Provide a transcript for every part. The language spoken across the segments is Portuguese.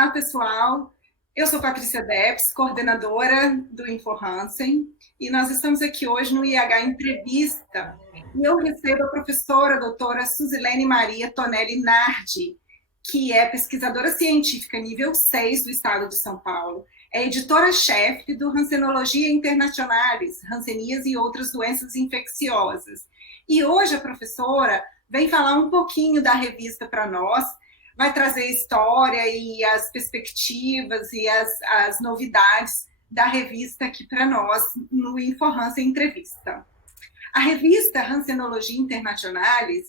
Olá, pessoal. Eu sou Patrícia Depes, coordenadora do InfoHansen, e nós estamos aqui hoje no IH Entrevista. E eu recebo a professora a doutora Suzilene Maria Tonelli Nardi, que é pesquisadora científica nível 6 do estado de São Paulo. É editora-chefe do Hansenologia Internationalis, Hanseníase e outras doenças infecciosas. E hoje a professora vem falar um pouquinho da revista para nós, vai trazer história e as perspectivas e as novidades da revista aqui para nós no InfoHansen Entrevista. A revista Hansenologia Internationalis,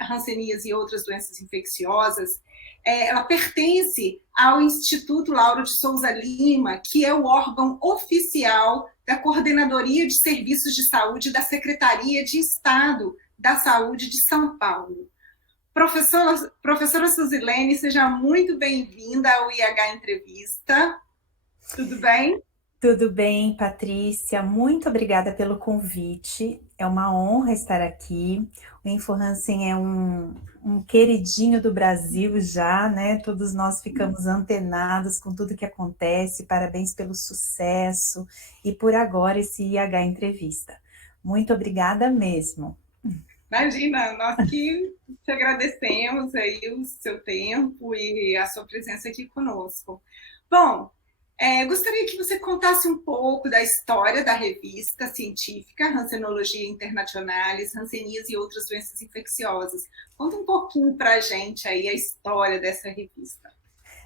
Hanseníase e outras doenças infecciosas, ela pertence ao Instituto Lauro de Souza Lima, que é o órgão oficial da Coordenadoria de Serviços de Saúde da Secretaria de Estado da Saúde de São Paulo. Professora Suzilene, seja muito bem-vinda ao IH Entrevista. Tudo bem? Tudo bem, Patrícia? Muito obrigada pelo convite. É uma honra estar aqui. O InfoHansen é um queridinho do Brasil já, né? Todos nós ficamos antenados com tudo que acontece. Parabéns pelo sucesso e por agora esse IH Entrevista. Muito obrigada mesmo. Imagina, nós que te agradecemos aí o seu tempo e a sua presença aqui conosco. Bom, gostaria que você contasse um pouco da história da revista científica Hansenologia Internationalis, Hanseníase e outras doenças infecciosas. Conta um pouquinho para a gente aí a história dessa revista.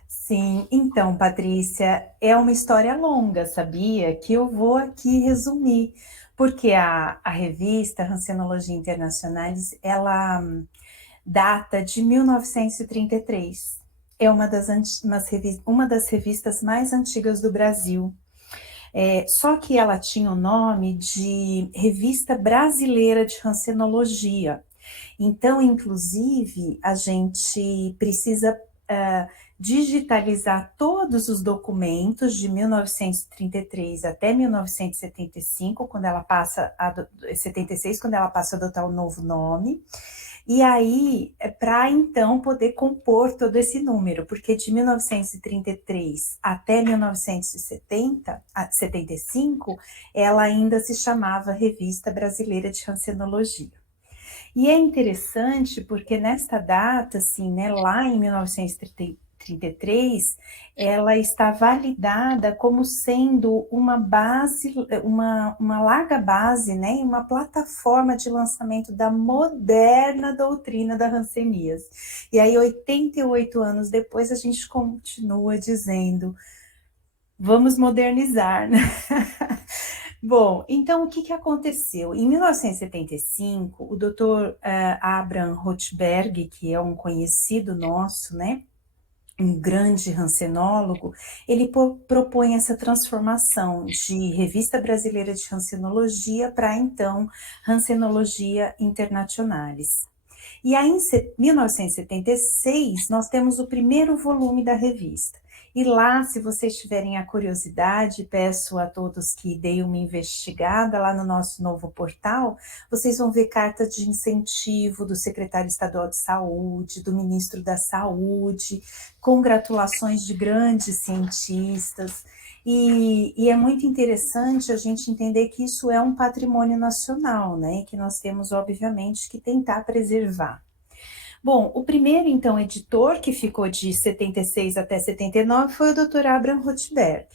Sim, então, Patrícia, é uma história longa, sabia? Que eu vou aqui resumir, porque a revista Hansenologia Internationalis, ela data de 1933. É uma das revistas mais antigas do Brasil. Só que ela tinha o nome de Revista Brasileira de Hansenologia. Então, inclusive, a gente precisa digitalizar todos os documentos de 1933 até 1975, quando ela passa a 76, quando ela passa a adotar o novo nome. E aí, para então poder compor todo esse número, porque de 1933 até 1975, ela ainda se chamava Revista Brasileira de Hansenologia. E é interessante porque nesta data, assim, né, lá em 1933, ela está validada como sendo uma base, uma larga base, né, uma plataforma de lançamento da moderna doutrina da hanseníase. E aí, 88 anos depois, a gente continua dizendo, vamos modernizar, né? Bom, então o que aconteceu? Em 1975, o Dr. Abraham Rothberg, que é um conhecido nosso, né, um grande hansenólogo, ele propõe essa transformação de Revista Brasileira de Hansenologia para, então, Hansenologia Internationalis. E aí, em 1976, nós temos o primeiro volume da revista. E lá, se vocês tiverem a curiosidade, peço a todos que deem uma investigada lá no nosso novo portal, vocês vão ver cartas de incentivo do secretário estadual de saúde, do ministro da saúde, congratulações de grandes cientistas. E é muito interessante a gente entender que isso é um patrimônio nacional, né? Que nós temos, obviamente, que tentar preservar. Bom, o primeiro, então, editor, que ficou de 76 até 79, foi o Dr. Abraham Rothberg.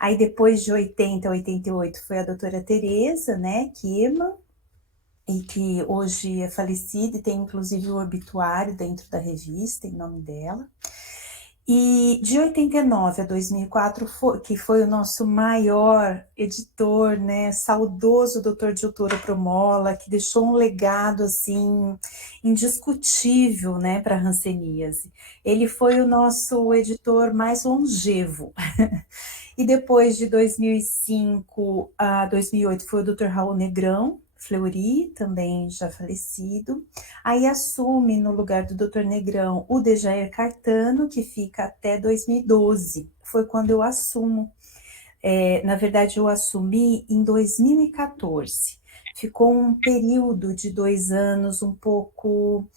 Aí, depois de 80 a 88, foi a doutora Tereza, né, Kierman, e que hoje é falecida e tem, inclusive, o obituário dentro da revista, em nome dela. E de 89 a 2004, que foi o nosso maior editor, né, saudoso Dr. Diltoro Promola, que deixou um legado, assim, indiscutível, né, para a hanseníase. Ele foi o nosso editor mais longevo. E depois de 2005 a 2008 foi o Dr. Raul Negrão, Fleury, também já falecido. Aí assume no lugar do Dr. Negrão o Dejair Cartano, que fica até 2012. Foi quando eu assumo. Na verdade, eu assumi em 2014. Ficou um período de 2 anos um pouco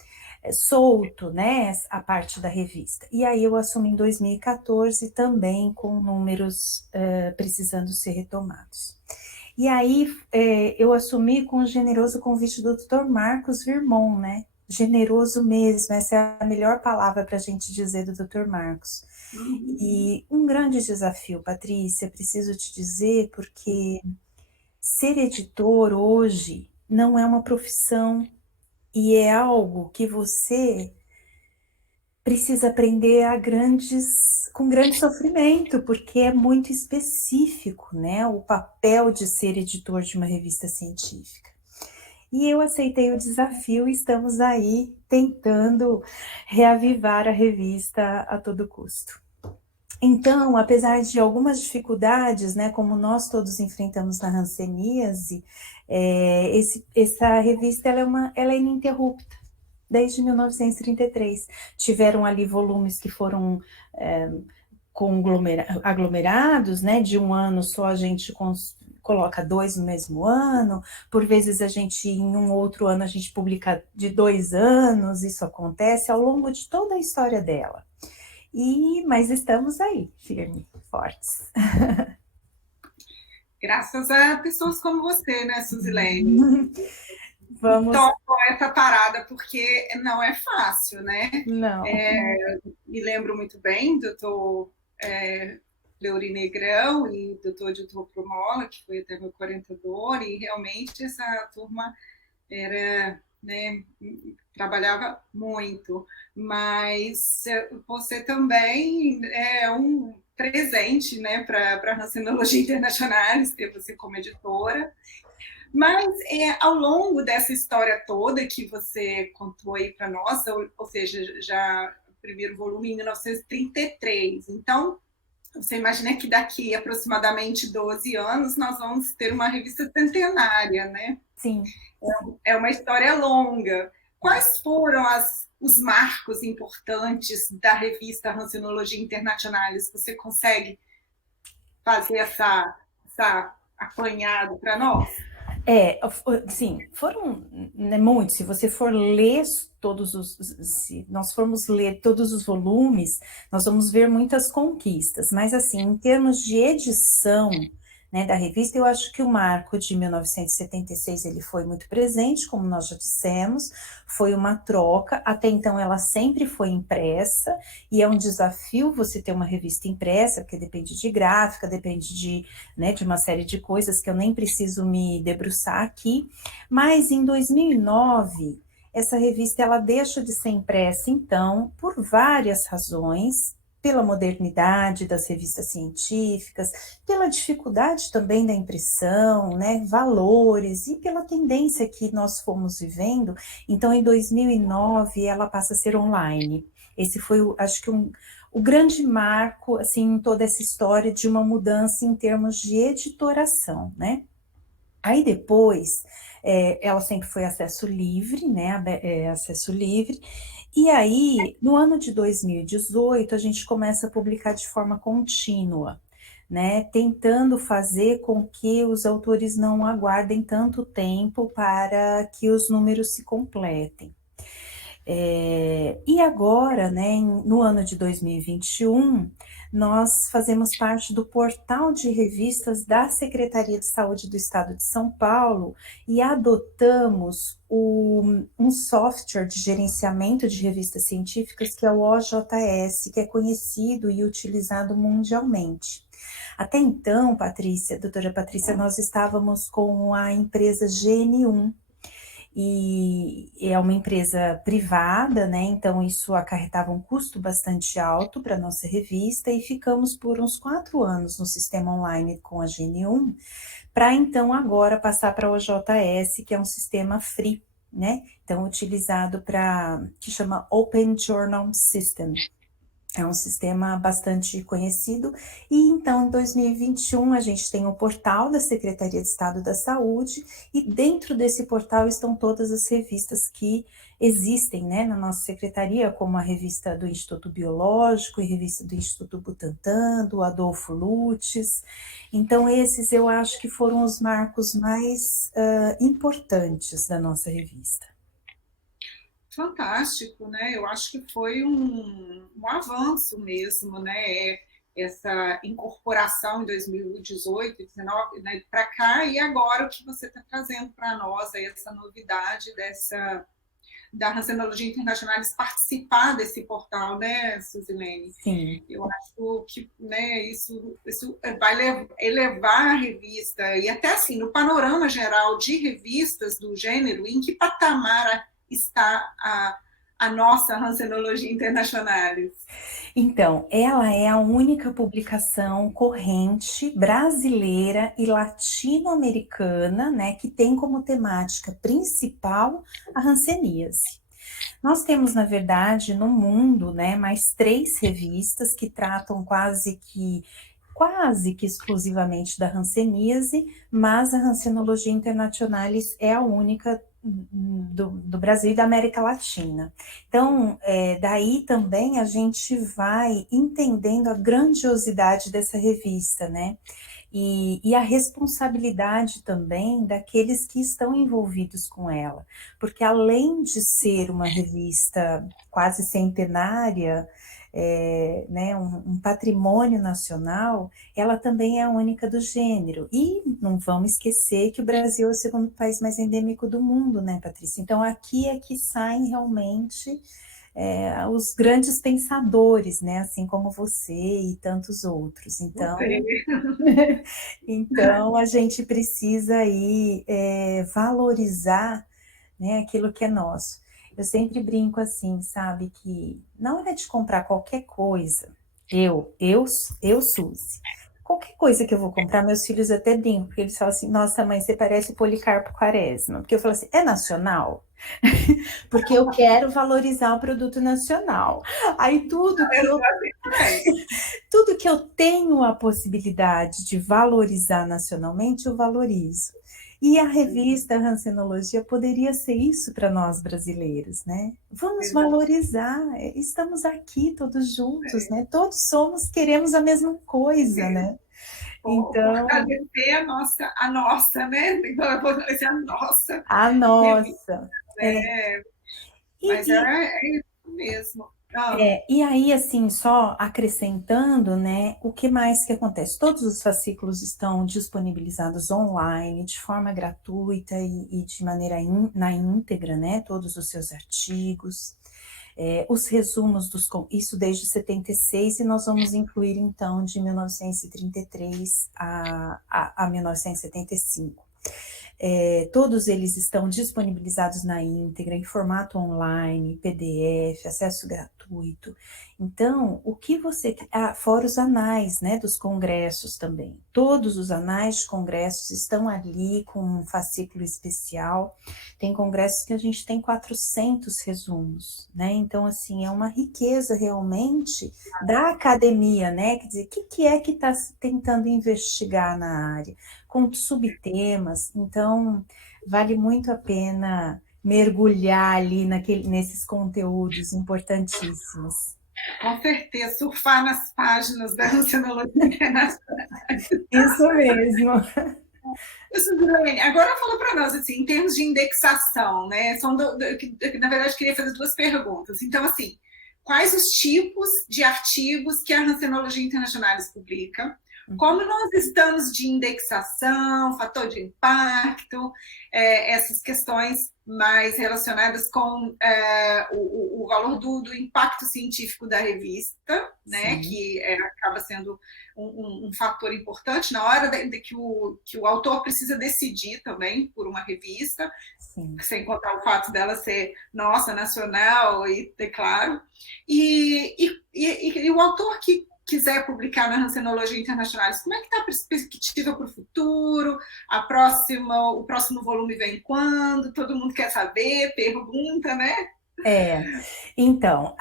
solto, né, a parte da revista. E aí eu assumi em 2014 também com números precisando ser retomados. E aí eu assumi com o generoso convite do Dr. Marcos Virmon, né? Generoso mesmo, essa é a melhor palavra para a gente dizer do Dr. Marcos. E um grande desafio, Patrícia, preciso te dizer, porque ser editor hoje não é uma profissão e é algo que você precisa aprender com grande sofrimento, porque é muito específico, né? O papel de ser editor de uma revista científica. E eu aceitei o desafio e estamos aí tentando reavivar a revista a todo custo. Então, apesar de algumas dificuldades, né, como nós todos enfrentamos na hanseníase, essa revista ela é ininterrupta, desde 1933. Tiveram ali volumes que foram aglomerados, né, de um ano só a gente coloca 2 no mesmo ano, por vezes a gente, em um outro ano, a gente publica de 2 anos, isso acontece ao longo de toda a história dela. Mas estamos aí, firmes, fortes. Graças a pessoas como você, né, Suzilene? Vamos. Topam essa parada, porque não é fácil, né? Não. Me lembro muito bem do doutor Leuri Negrão e doutor Dilton Promola, que foi até meu orientador, e realmente essa turma era, né, trabalhava muito, mas você também é um presente, né, para a Hansenologia Internacional, ter você como editora. Mas ao longo dessa história toda que você contou aí para nós, ou seja, já o primeiro volume em 1933, então você imagina que daqui aproximadamente 12 anos nós vamos ter uma revista centenária, né? Sim. É uma história longa. Quais foram os marcos importantes da revista Hansenologia Internationalis? Você consegue fazer essa apanhado para nós? Sim, foram, né, muitos. Se você for ler se nós formos ler todos os volumes, nós vamos ver muitas conquistas. Mas, assim, em termos de edição, né, da revista, eu acho que o marco de 1976 ele foi muito presente, como nós já dissemos, foi uma troca. Até então, ela sempre foi impressa, e é um desafio você ter uma revista impressa, porque depende de gráfica, depende de uma série de coisas que eu nem preciso me debruçar aqui. Mas em 2009, essa revista ela deixa de ser impressa, então, por várias razões, pela modernidade das revistas científicas, pela dificuldade também da impressão, né, valores, e pela tendência que nós fomos vivendo. Então, em 2009, ela passa a ser online. Esse foi, acho que, o grande marco, assim, em toda essa história de uma mudança em termos de editoração, né? Aí depois, ela sempre foi acesso livre, né? Acesso livre. E aí, no ano de 2018, a gente começa a publicar de forma contínua, né? Tentando fazer com que os autores não aguardem tanto tempo para que os números se completem. E agora, né, no ano de 2021, nós fazemos parte do portal de revistas da Secretaria de Saúde do Estado de São Paulo e adotamos um software de gerenciamento de revistas científicas que é o OJS, que é conhecido e utilizado mundialmente. Até então, doutora Patrícia, nós estávamos com a empresa GN1, e é uma empresa privada, né? Então isso acarretava um custo bastante alto para a nossa revista e ficamos por uns 4 anos no sistema online com a GN1, para então agora passar para o OJS, que é um sistema free, né? Então utilizado que chama Open Journal System. É um sistema bastante conhecido. E então, em 2021, a gente tem o portal da Secretaria de Estado da Saúde, e dentro desse portal estão todas as revistas que existem, né, na nossa secretaria, como a revista do Instituto Biológico e revista do Instituto Butantan, do Adolfo Lutz. Então, esses eu acho que foram os marcos mais importantes da nossa revista. fantástico, né? Eu acho que foi um avanço mesmo, né? Essa incorporação em 2018, 2019, né, para cá, e agora o que você está trazendo para nós, aí, essa novidade da Hansenologia Internacionalis participar desse portal, né, Suzilene? Sim. Eu acho que, né, isso vai elevar a revista, e até assim, no panorama geral de revistas do gênero, em que patamar está a nossa Hansenologia Internacionalis? Então, ela é a única publicação corrente brasileira e latino-americana, né, que tem como temática principal a hanseníase. Nós temos, na verdade, no mundo, né, mais 3 revistas que tratam quase que exclusivamente da hanseníase, mas a Hansenologia Internationalis é a única do Brasil e da América Latina. Então, daí também a gente vai entendendo a grandiosidade dessa revista, né? E a responsabilidade também daqueles que estão envolvidos com ela, porque além de ser uma revista quase centenária, né, um patrimônio nacional, ela também é a única do gênero. E não vamos esquecer que o Brasil é o segundo país mais endêmico do mundo, né, Patrícia? Então aqui é que saem realmente os grandes pensadores, né, assim como você e tantos outros. Então a gente precisa aí valorizar, né, aquilo que é nosso. Eu sempre brinco assim, sabe, que na hora de comprar qualquer coisa, Suzy, qualquer coisa que eu vou comprar, meus filhos até brincam, porque eles falam assim, nossa mãe, você parece o Policarpo Quaresma, porque eu falo assim, é nacional? Porque eu quero valorizar o produto nacional. Aí tudo que eu tenho a possibilidade de valorizar nacionalmente, eu valorizo. E a revista Hansenologia poderia ser isso para nós brasileiros, né? Vamos valorizar, estamos aqui todos juntos, né? Todos queremos a mesma coisa, né? Então, fortalecer a nossa, né? Então, eu vou fortalecer a nossa. a nossa. Né? Mas é isso mesmo. E aí, assim, só acrescentando, né, o que mais que acontece? Todos os fascículos estão disponibilizados online, de forma gratuita e de maneira na íntegra, né, todos os seus artigos, os resumos isso desde 76, e nós vamos incluir, então, de 1933 a 1975. Todos eles estão disponibilizados na íntegra, em formato online, PDF, acesso gratuito. Então, o que você... fora os anais, né, dos congressos também. Todos os anais de congressos estão ali com um fascículo especial. Tem congressos que a gente tem 400 resumos, né? Então, assim, é uma riqueza realmente da academia, né? Quer dizer, o que é que está tentando investigar na área? Com subtemas, então vale muito a pena mergulhar ali nesses conteúdos importantíssimos. Com certeza, surfar nas páginas da Hansenologia Internacional. Isso mesmo. Agora fala para nós, assim, em termos de indexação, né? Na verdade, eu queria fazer 2 perguntas. Então, assim, quais os tipos de artigos que a Hansenologia Internacionalis publica? Como nós estamos de indexação, fator de impacto, essas questões mais relacionadas com o valor do impacto científico da revista, né, que acaba sendo um fator importante na hora de que o autor precisa decidir também por uma revista, sem contar o fato dela ser nossa, nacional, e claro. E o autor que quiser publicar na Hansenologia Internacionalis, como é que está a perspectiva para o futuro? O próximo volume vem quando? Todo mundo quer saber, pergunta, né? Então,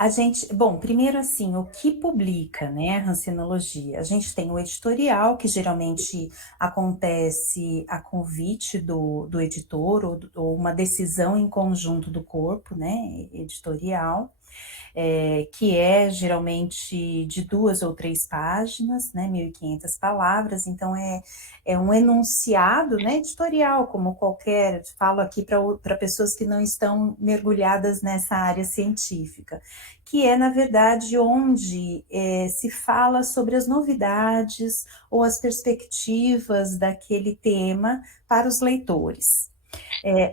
bom, primeiro assim, o que publica, né, a Hansenologia? A gente tem o editorial, que geralmente acontece a convite do editor, ou uma decisão em conjunto do corpo, né, editorial. que é geralmente de 2 ou 3 páginas, né, 1.500 palavras, então é um enunciado, né, editorial, como qualquer, falo aqui para pessoas que não estão mergulhadas nessa área científica, que é, na verdade, onde se fala sobre as novidades ou as perspectivas daquele tema para os leitores.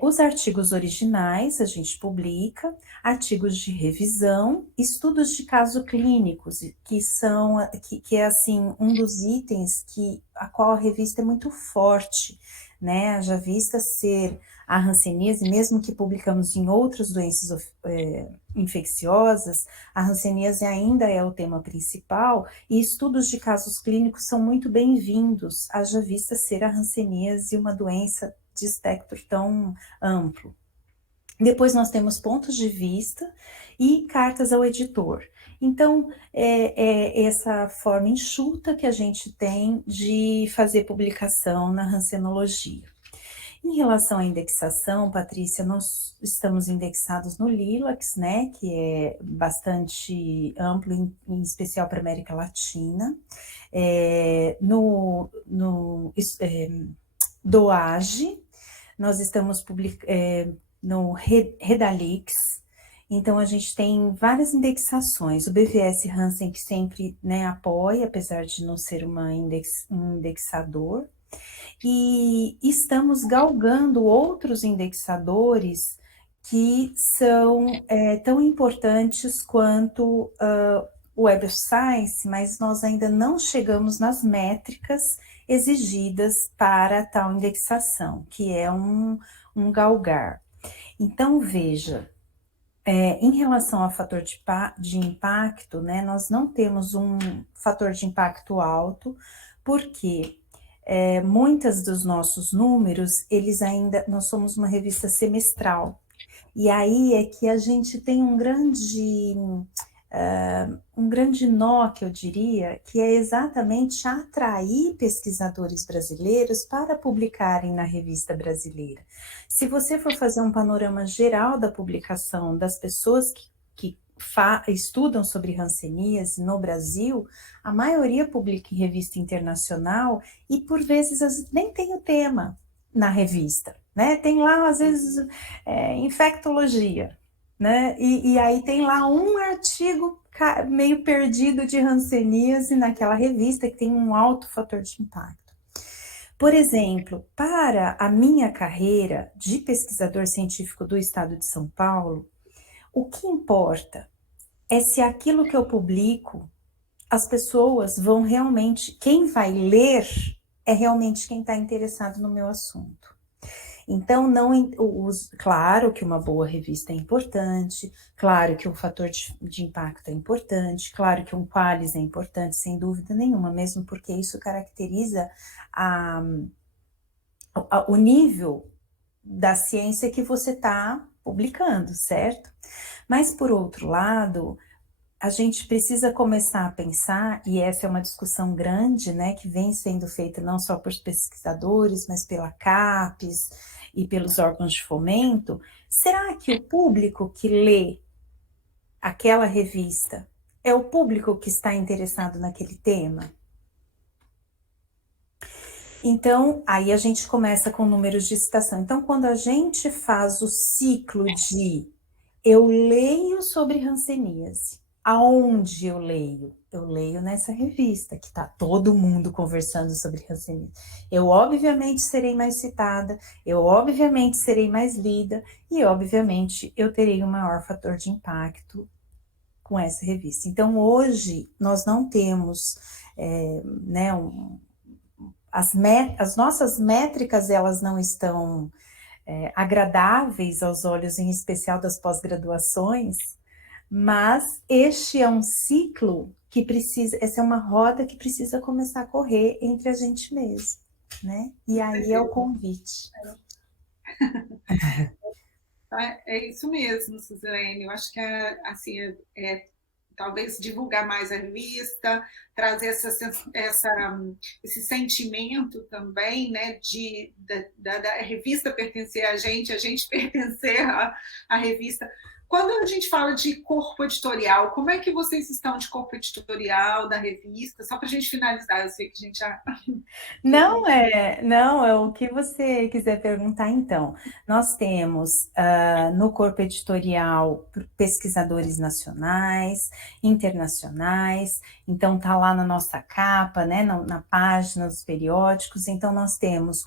Os artigos originais a gente publica, artigos de revisão, estudos de caso clínicos, que é assim um dos itens a qual a revista é muito forte, né? Haja vista ser a hanseníase, mesmo que publicamos em outras doenças infecciosas, a hanseníase ainda é o tema principal e estudos de casos clínicos são muito bem-vindos, haja vista ser a hanseníase uma doença de espectro tão amplo. Depois nós temos pontos de vista e cartas ao editor. Então, é essa forma enxuta que a gente tem de fazer publicação na hansenologia. Em relação à indexação, Patrícia, nós estamos indexados no LILACS, né, que é bastante amplo, em especial para a América Latina. No DOAGE, nós estamos no Redalix, então a gente tem várias indexações, o BVS Hansen que sempre, né, apoia, apesar de não ser um indexador, e estamos galgando outros indexadores que são tão importantes quanto o Web of Science, mas nós ainda não chegamos nas métricas exigidas para tal indexação, que é um galgar. Então, veja, em relação ao fator de impacto, né, nós não temos um fator de impacto alto, porque muitos dos nossos números, nós somos uma revista semestral, e aí é que a gente tem um grande nó, que eu diria, que é exatamente atrair pesquisadores brasileiros para publicarem na revista brasileira. Se você for fazer um panorama geral da publicação das pessoas que estudam sobre hanseníase no Brasil, a maioria publica em revista internacional e, por vezes, nem tem o tema na revista, né? Tem lá, às vezes, infectologia, né? E aí tem lá um artigo meio perdido de hanseníase naquela revista que tem um alto fator de impacto. Por exemplo, para a minha carreira de pesquisador científico do estado de São Paulo, o que importa é se aquilo que eu publico, as pessoas vão realmente, quem vai ler é realmente quem está interessado no meu assunto. Então, claro que uma boa revista é importante, claro que um fator de impacto é importante, claro que um qualis é importante, sem dúvida nenhuma, mesmo porque isso caracteriza o nível da ciência que você está publicando, certo? Mas, por outro lado, a gente precisa começar a pensar, e essa é uma discussão grande, né, que vem sendo feita não só por pesquisadores, mas pela CAPES e pelos órgãos de fomento, será que o público que lê aquela revista é o público que está interessado naquele tema? Então, aí a gente começa com números de citação. Então, quando a gente faz o ciclo de eu leio sobre hanseníase, aonde eu leio? Eu leio nessa revista, que está todo mundo conversando sobre hanseníase. Eu, obviamente, serei mais citada, eu, obviamente, serei mais lida, e, obviamente, eu terei um maior fator de impacto com essa revista. Então, hoje, nós não temos, né, as nossas métricas, elas não estão agradáveis aos olhos, em especial das pós-graduações, mas este é um ciclo que precisa, essa é uma roda que precisa começar a correr entre a gente mesmo, né? E aí é o convite. É isso mesmo, Suzilene. Eu acho que assim, talvez divulgar mais a revista, trazer esse sentimento também, né, da revista pertencer a gente pertencer à revista. Quando a gente fala de corpo editorial, como é que vocês estão de corpo editorial da revista? Só para a gente finalizar, eu sei que a gente já... Não é o que você quiser perguntar, então. Nós temos no corpo editorial pesquisadores nacionais, internacionais, então tá lá na nossa capa, né, na página dos periódicos. Então nós temos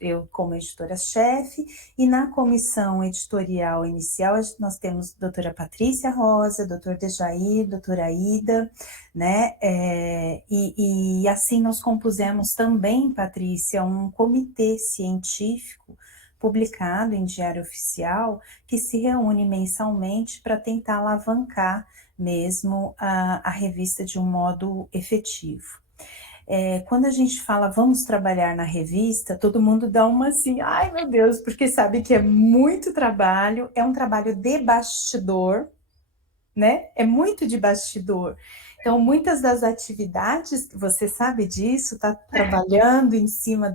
eu como editora-chefe, e na comissão editorial inicial nós temos a doutora Patrícia Rosa, doutor Dejair, doutora Ida, né? E assim nós compusemos também, Patrícia, um comitê científico publicado em Diário Oficial que se reúne mensalmente para tentar alavancar mesmo a revista de um modo efetivo. Quando a gente fala vamos trabalhar na revista, todo mundo dá uma assim, ai meu Deus, porque sabe que é muito trabalho, é um trabalho de bastidor, né? É muito de bastidor. Então, muitas das atividades, você sabe disso, está trabalhando em cima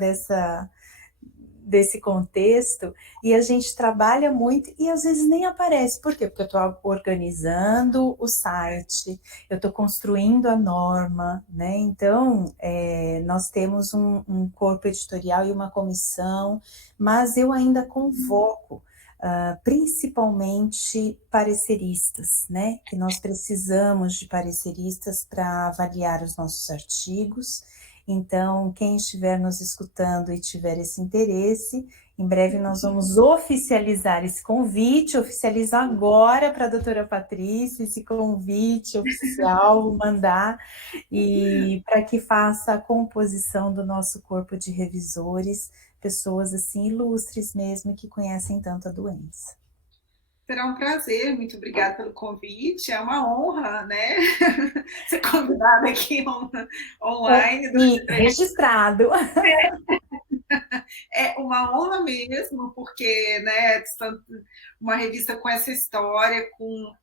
desse contexto, e a gente trabalha muito e às vezes nem aparece. Por quê? Porque eu estou organizando o site, eu estou construindo a norma, né? Então, nós temos um corpo editorial e uma comissão, mas eu ainda convoco principalmente pareceristas, né? Que nós precisamos de pareceristas para avaliar os nossos artigos. Então, quem estiver nos escutando e tiver esse interesse, em breve nós vamos oficializar esse convite, oficializo agora para a doutora Patrícia esse convite oficial, vou mandar, e para que faça a composição do nosso corpo de revisores, pessoas assim ilustres mesmo que conhecem tanto a doença. Será um prazer, muito obrigada pelo convite, é uma honra, né, ser convidada aqui online. E registrado. É uma honra mesmo, porque, né, uma revista com essa história,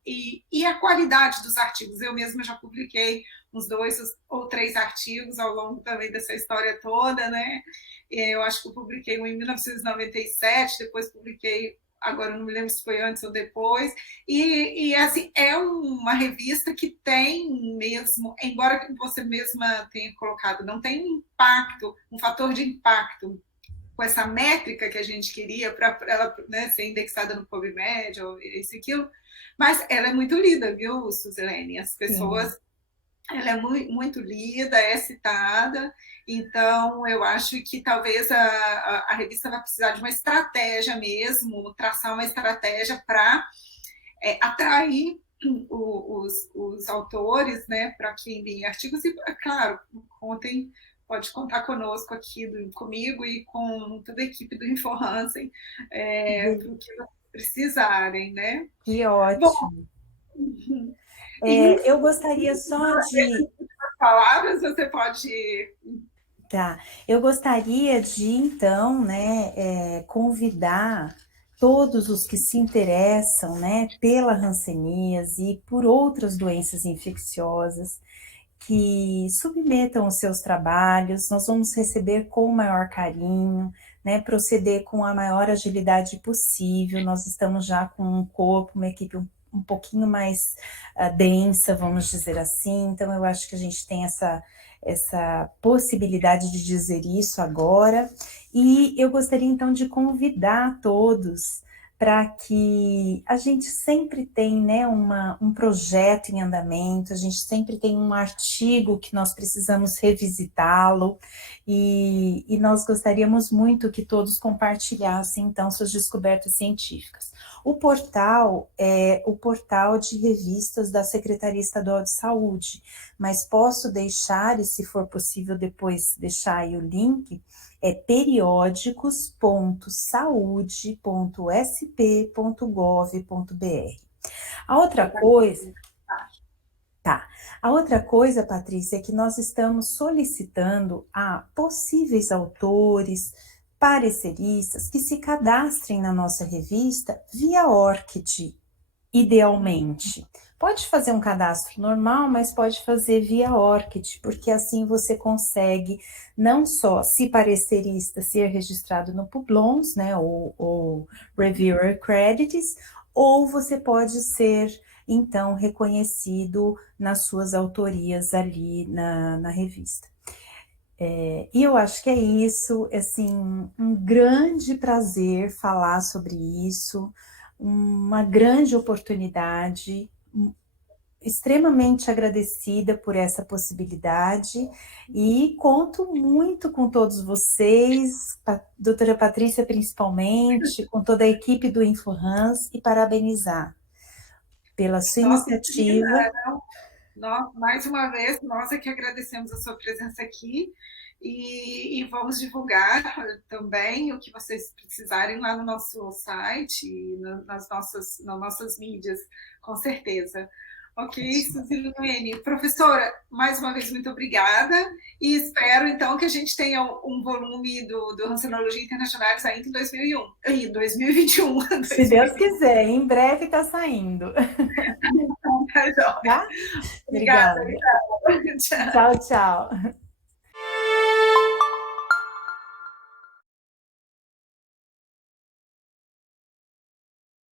e a qualidade dos artigos. Eu mesma já publiquei uns 2 ou 3 artigos ao longo também dessa história toda, né? Eu acho que eu publiquei um em 1997, depois publiquei, agora não me lembro se foi antes ou depois, e assim, é uma revista que tem mesmo, embora você mesma tenha colocado, não tem um impacto, um fator de impacto com essa métrica que a gente queria para ela, né, ser indexada no PubMed, ou isso e aquilo, mas ela é muito lida, viu, Suzilene? As pessoas, ela é muito lida, é citada, então eu acho que talvez a revista vai precisar de uma estratégia mesmo, traçar uma estratégia para atrair os autores, né, para que enviem artigos, e, claro, pode contar conosco aqui, comigo e com toda a equipe do InfoHansen, para o que precisarem, né? Que ótimo. Bom, eu gostaria só de... palavras, você pode... Tá, eu gostaria de, então, né, convidar todos os que se interessam, né, pela hanseníase e por outras doenças infecciosas, que submetam os seus trabalhos, nós vamos receber com o maior carinho, né, proceder com a maior agilidade possível. Nós estamos já com um corpo, uma equipe um pouquinho mais densa, vamos dizer assim, então eu acho que a gente tem essa possibilidade de dizer isso agora, e eu gostaria então de convidar todos para que a gente sempre tem, né, um projeto em andamento, a gente sempre tem um artigo que nós precisamos revisitá-lo, e nós gostaríamos muito que todos compartilhassem, então, suas descobertas científicas. O portal é o portal de revistas da Secretaria Estadual de Saúde, mas posso deixar, e se for possível depois deixar aí o link, periódicos.saude.sp.gov.br. A outra coisa, Patrícia, é que nós estamos solicitando a possíveis autores, pareceristas, que se cadastrem na nossa revista via ORCID, idealmente. Pode fazer um cadastro normal, mas pode fazer via ORCID, porque assim você consegue não só, se parecerista, ser registrado no Publons, né, ou Reviewer Credits, ou você pode ser, então, reconhecido nas suas autorias ali na revista. E eu acho que é isso, assim, um grande prazer falar sobre isso, uma grande oportunidade, extremamente agradecida por essa possibilidade e conto muito com todos vocês, doutora Patrícia principalmente, com toda a equipe do InfoHans e parabenizar pela sua Nossa, imagina, iniciativa. nós, mais uma vez, nós é que agradecemos a sua presença aqui e vamos divulgar também o que vocês precisarem lá no nosso site e nas nossas mídias, com certeza. Ok, Suzilene. Professora, mais uma vez, muito obrigada e espero, então, que a gente tenha um volume do Rancenologia Internacionais ainda em 2001, em 2021. Se Deus quiser, em breve está saindo. Tá, Tá? obrigada, Obrigada. obrigada. Tchau. Tchau, tchau.